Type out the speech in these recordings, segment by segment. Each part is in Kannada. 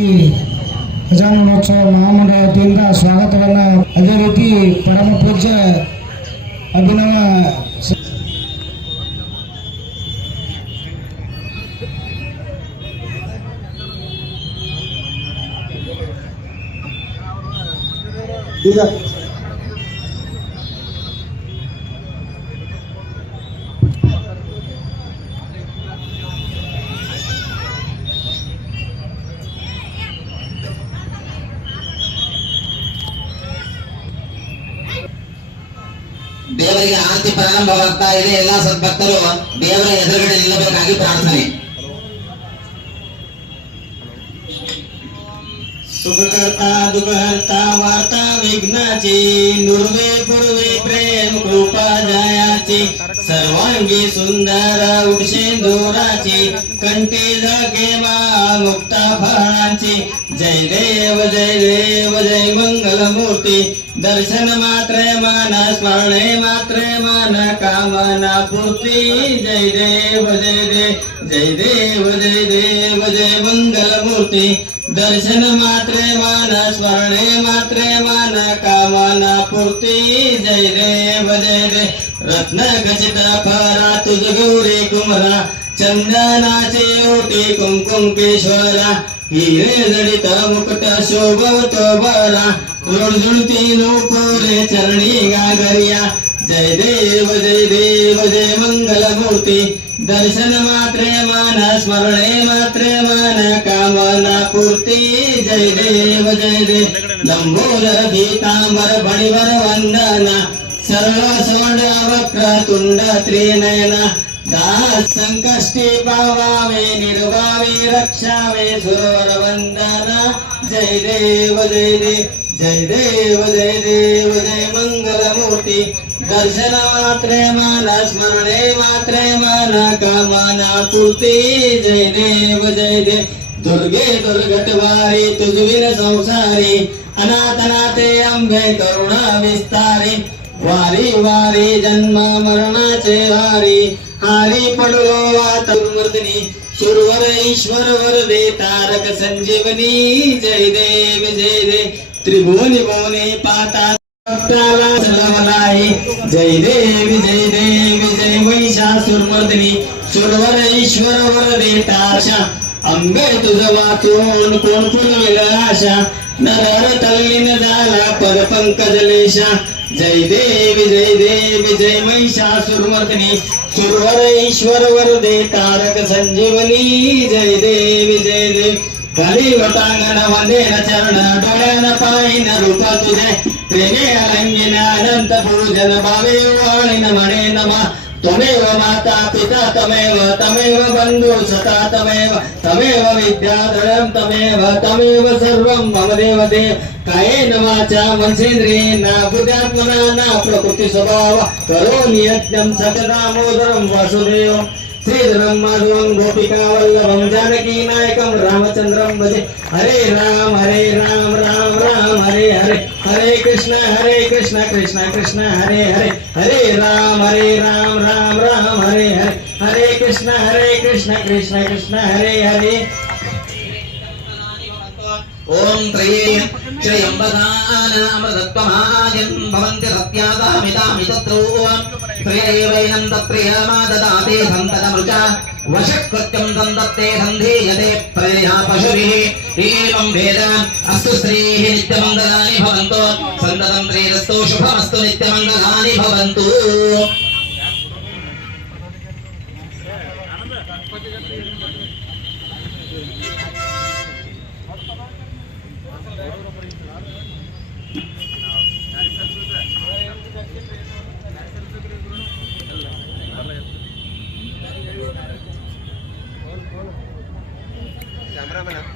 ಈ ಗಜಾನನೋತ್ಸವ ಮಹಾಮಂಡಳ ವತಿಯಿಂದ ಸ್ವಾಗತವನ್ನು, ಅದೇ ರೀತಿ ಪರಮ ಪೂಜ್ಯ ಅಭಿನವ ಈಗ ದೇವರಿಗೆ ಆರತಿ ಪ್ರಾರಂಭವಾಗ್ತಾ ಇದೆ. ಎಲ್ಲಾ ಸದ್ಭಕ್ತರು ದೇವರ ಎದುರುಗಡೆ ನಿಲ್ಲಬೇಕಾಗಿ ಪ್ರಾರ್ಥನೆ. सुखकर्ता दुःखहर्ता वार्ता विघ्नाची, नुर्वे पूर्वे प्रेम कृपा जयाची, सर्वांगी सुंदर उडशेंदुराची, कंठी झळकेवा मुक्ता फळांची. जय देव जय देव जय मंगल मूर्ती, दर्शन मात्रे मान स्मरणे मात्रे मान कामना पूर्ती. जय देव जय देव जय देव जय देव जय मंगल मूर्ती, दर्शन मात्रे मान स्मरणे मात्रे मान कामना पूर्ती. जय देव जय देव रत्न खचित फरा तुझ गौरी कुमरा, चंदनाचे ओटी कुंकुम केशवरा, हिरे जडित मुकुट शोभतो बरा, रुळझुळती नूपुरे चरणी गागरिया. जय देव जय देव जय मंगल मूर्ती, दर्शन मात्रे मान स्मरणे मात्रे मान कामना पूर्ती. जय देव जय देव लंबोदर पीतांबर फणिवर वंदना, सरळ सोंड वक्र तुंड त्रिनयना, दास संकष्टी पावावे निर्वावे रक्षावे सुरवर वंदना. जय देव जय देव जय देव जय देव जय मंगल मूर्ती, दर्शन मात्रे मान स्मरणे मात्रे मान कामना पूर्ती. जय देव जय देव दुर्गे दुर्गटवारी तुझविन संसारी, अनाथनाथे अंबे करुणा विस्तारी. वारी वारी जन्म मरणाचे वारी, हारी पडलो वातुर्मर्दिनी, सुरवर ईश्वर वरदे तारक संजीवनी. जय देव जय देव त्रिभुवनी भुवनी पाता सलवलाई. जय देव जय देव जय महिषासुरमर्दिनी, सुरवर ईश्वर वरदे तारशा. अंबे तुझ वाचून कोण फुलविल आशा, नरहर तल्लीन झाला पद पंकज लेशा. जय देव जय देव जय महिषासुरमर्दिनी, सुरवर ईश्वर वरदे तारक संजीवनी. जय देव जय देव कलिवटांगण वंदेन चरण, डोळ्यान पाहिन रूप तुझे, प्रेमे अलंगिन अनंत पूजन भावे वाणीन म्हणे नमा. त्वमेव माता पिता तमेव तमेव बंधु सता तमेव तमेव विद्याधरं तमेव तमेव सर्वं मम देव देव. कायेन वाचा मनसेन्द्रियेण बुद्ध्यात्मना न प्रकृति स्वभाव, करोमि यज्ञं सकदामोदरं वासुदेवं. श्रीधरं माधवं गोपिका वल्लभं जानकी नायकं रामचंद्रं भजे. हरे राम राम राम हरे हरे, हरे कृष्ण कृष्ण कृष्ण हरे हरे, हरे राम राम राम हरे हरे, हरे कृष्ण कृष्ण कृष्ण हरे हरे. ओम त्रयेण त्रयंबकानामृतत्वमायं भवन्ति सत्यादामितामितत्रो, त्रयेवैनं तत्प्रियमाददाते सन्ततमृचा, वशकृत्यं दन्दत्ते सन्धीयते प्रयया पशुभिः. एवं वेद अस्तु श्रीः नित्यमङ्गलानि भवन्तु, सन्ततं श्रीरस्तु शुभमस्तु नित्यमङ्गलानि भवन्तु.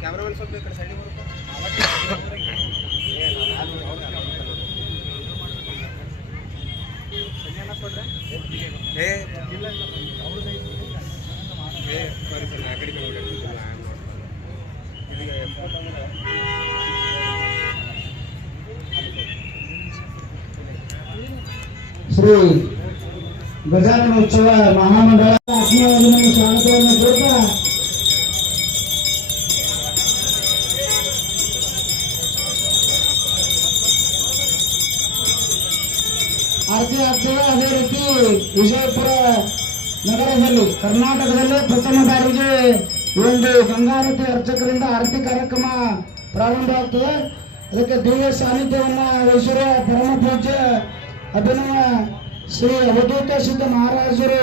कैमरामैन सब इकडे साइड श्री गजाननोत्सव महामंडळाच्या आत्मवंदन स्वागतವನ್ನು कोरता ವಿಜಯಪುರ ನಗರದಲ್ಲಿ ಕರ್ನಾಟಕದಲ್ಲೇ ಪ್ರಥಮ ಬಾರಿಗೆ ಒಂದು ಗಂಗಾರತಿ ಅರ್ಚಕರಿಂದ ಆರತಿ ಕಾರ್ಯಕ್ರಮ ಪ್ರಾರಂಭವಾಗ್ತದೆ. ಅದಕ್ಕೆ ದಿವ್ಯ ಸಾನ್ನಿಧ್ಯವನ್ನು ವಹಿಸಿರುವ ಪರಮ ಪೂಜ್ಯ ಅಭಿನವ ಶ್ರೀ ಅವಧೂತ ಸಿದ್ಧ ಮಹಾರಾಜರು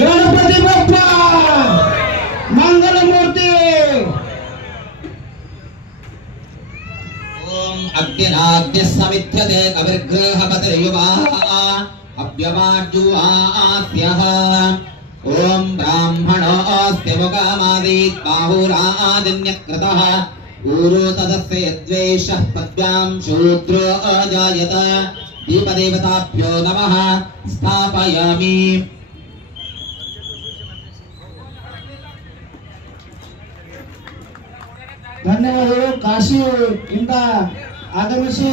ಗಣಪತಿ ಬಪ್ಪ ಮಂಗಲ ಮೂರ್ತಿ. ಓಂ ಅಗ್ನಿನಾಗ್ನಿ ಸಮಿಧ್ಯತೆ ಕವಿರ್ಗೃಹಪತಿರ್ಯುವಾ ಅಭ್ಯಮಾರ್ಜುವಾಸ್ಯಃ. ಓಂ ಬ್ರಾಹ್ಮಣೋऽಸ್ಯ ಮುಖಮಾದೀತ್ ಬಾಹುರಾಜನ್ಯಕೃತಃ ಊರು ತದಸ್ಯ ಯದ್ವೇಷಃ ಪದ್ಭ್ಯಾಂ ಶೂದ್ರೋ ಅಜಾಯತ. ದೀಪದೇವತಾಭ್ಯೋ ನಮಃ ಸ್ಥಾಪಯಾಮಿ. ಧನ್ಯವಾದಗಳು. ಕಾಶಿಯಿಂದ ಆಗಮಿಸಿ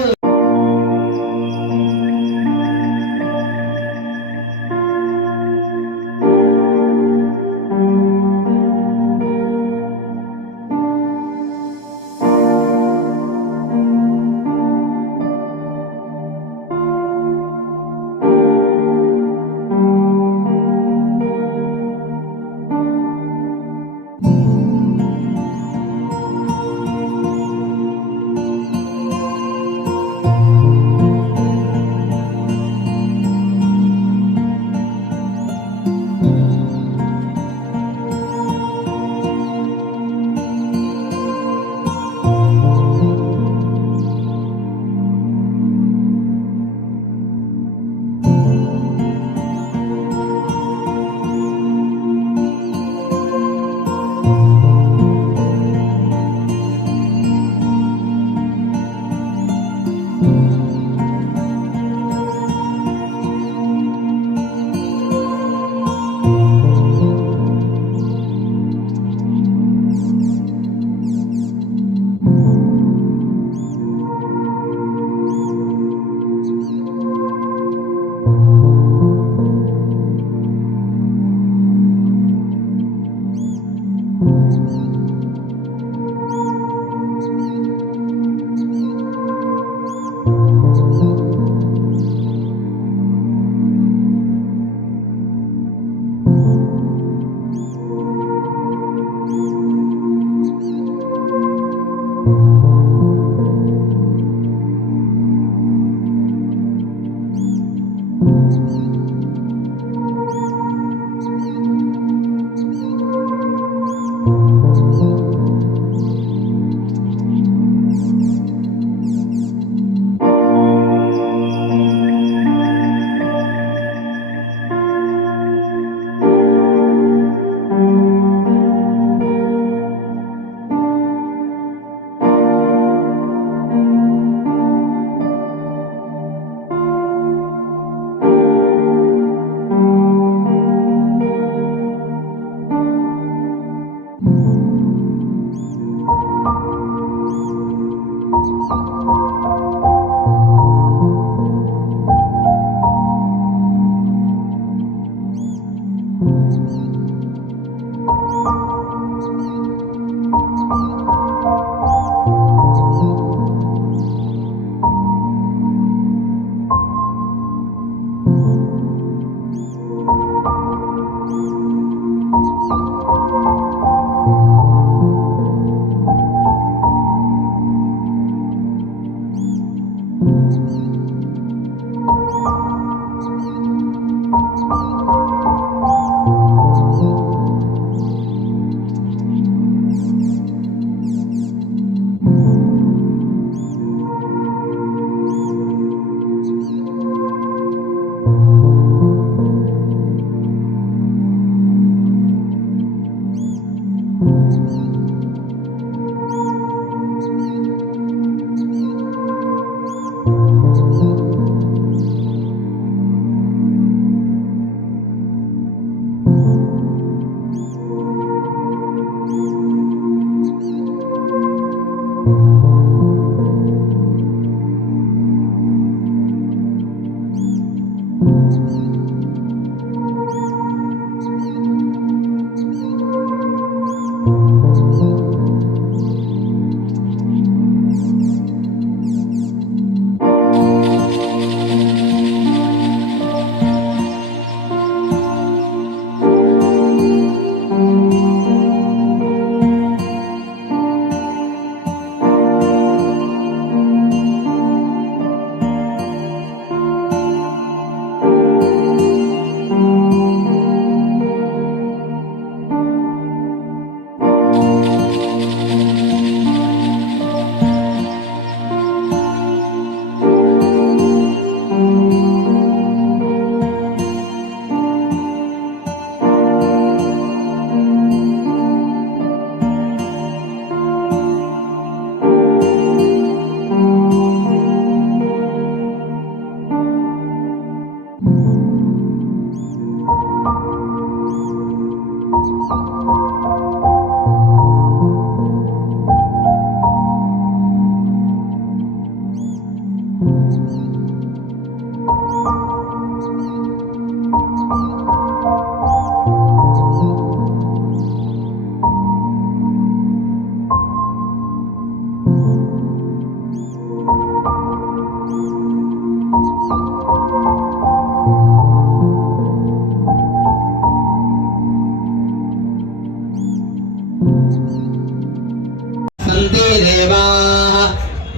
देवाः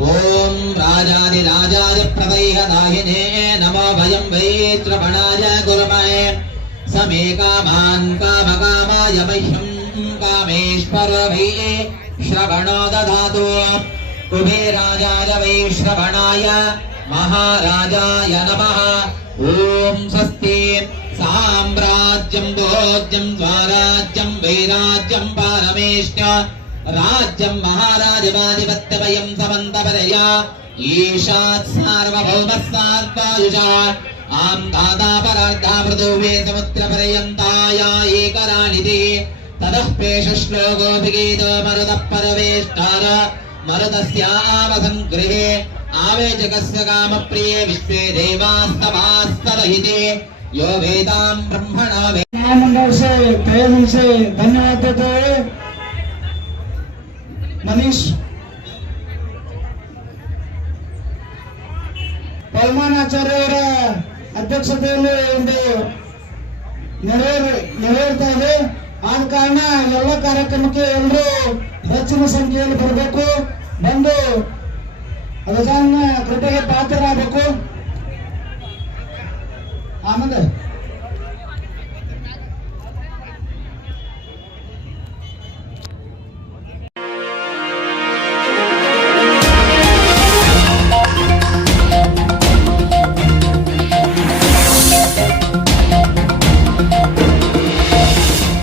ॐ राजाधिराजाय प्रदैहदाहिने नमो भयं वै श्रवणाय गुरुमहे समे कामान् कामकामाय मह्यं कामेश्वर वै श्रवणो दधातु कुबेराजाय वै श्रवणाय महाराजाय नमः ॐ स्वस्ति साम्राज्यं भोज्यं स्वराज्यं वैराज्यं पारमेष्ट राज्यं महाराजमाधिपत्यमयं समन्तपरया ईशात् सार्वभौमस्सात्वायुषा आं दाता परार्धा मृदुवे समुद्रपर्यन्ताया एकराणिति ततः पेशश्लोकोऽभिगीतो मरुतः परवेष्टार मरुतस्यावसङ्गृहे आवेजकस्य कामप्रिये विश्वे देवास्तवास्तरहिते यो वेदां ब्रह्मणा महामंडल से तहे दिल से धन्यवाद देते हुए मनीष ಪರಮಾನಾಚಾರ್ಯ ಅವರ ಅಧ್ಯಕ್ಷತೆಯಲ್ಲಿ ಒಂದು ನೆರವೇರ್ತಾ ಇದೆ. ಆದ ಕಾರಣ ಎಲ್ಲ ಕಾರ್ಯಕ್ರಮಕ್ಕೆ ಎಲ್ಲರೂ ಹೆಚ್ಚಿನ ಸಂಖ್ಯೆಯಲ್ಲಿ ಬರಬೇಕು, ಬಂದು ಗಜಾನನ ಕೃಪೆಗೆ ಪಾತ್ರರಾಗಬೇಕು. ಆಮೇಲೆ